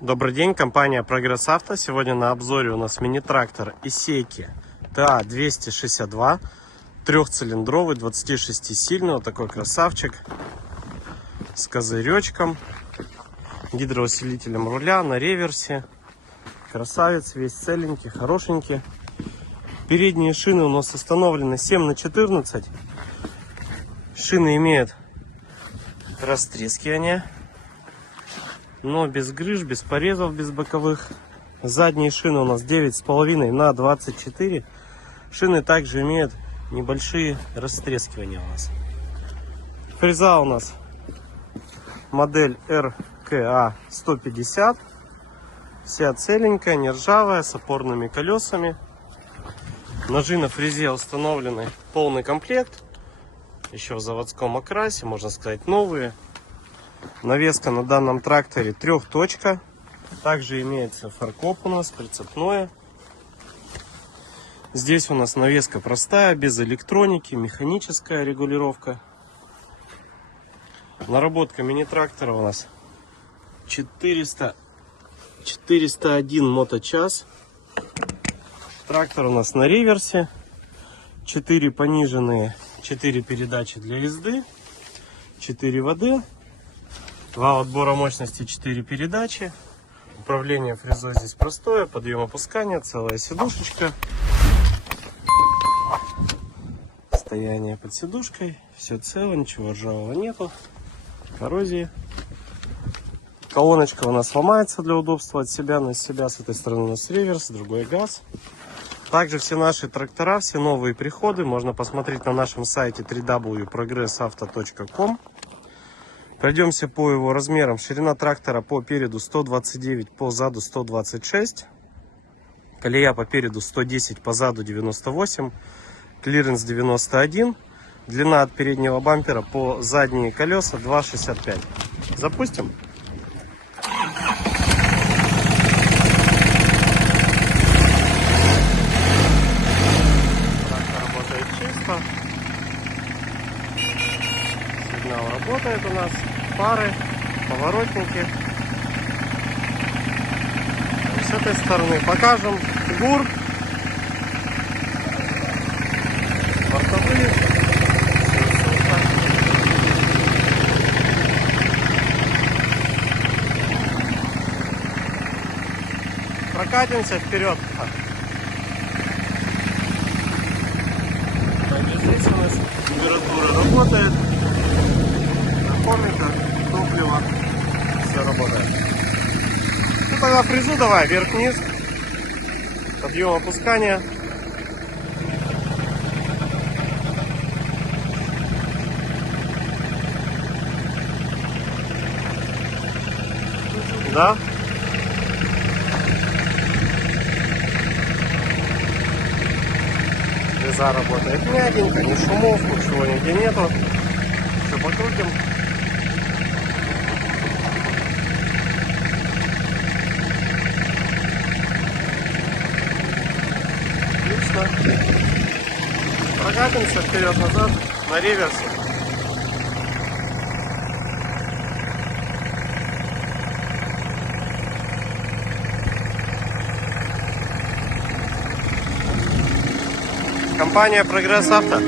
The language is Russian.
Добрый день, компания Прогресс Авто. Сегодня на обзоре у нас мини-трактор Исейки TA-262, трехцилиндровый, 26-сильный, вот такой красавчик, с козыречком, гидроусилителем руля, на реверсе. Красавец, весь целенький, хорошенький. Передние шины у нас установлены 7х14. Шины имеют растрескивание, но без грыж, без порезов, без боковых. Задние шины у нас 9,5 на 24. Шины также имеют небольшие растрескивания у нас. Фреза у нас модель RKA 150. Вся целенькая, не ржавая, с опорными колесами. Ножи на фрезе установлены полный комплект. Еще в заводском окрасе, можно сказать, новые. Навеска на данном тракторе трехточка. Также имеется фаркоп у нас, прицепное. Здесь у нас навеска простая, без электроники, механическая регулировка. Наработка мини-трактора у нас 401 моточас. Трактор у нас на реверсе. 4 пониженные, 4 передачи для езды, 4 ВД. 2 отбора мощности, 4 передачи. Управление фрезой здесь простое. Подъем опускания, целая сидушечка. Стояние под сидушкой. Все цело, ничего ржавого нету. Коррозии. Колоночка у нас ломается для удобства от себя на себя. С этой стороны у нас реверс, с другой газ. Также все наши трактора, все новые приходы можно посмотреть на нашем сайте www.progressauto.com. Пройдемся по его размерам. Ширина трактора по переду 129, по заду 126. Колея по переду 110, по заду 98. Клиренс 91. Длина от переднего бампера по задние колеса 2,65. Запустим. Трактор работает чисто. Сигнал работает у нас. Фары, поворотники. С этой стороны покажем. ГУР. Бортовые. Прокатимся вперед. Также здесь у нас температура работает. Комика, топливо, все работает. Ну тогда фрезу давай, вверх-вниз, подъем опускания. Да? Фреза работает мягенько, ни шумов, ничего нигде нету. Все покрутим. Прокатимся вперед-назад на реверсе. Компания Прогресс Авто.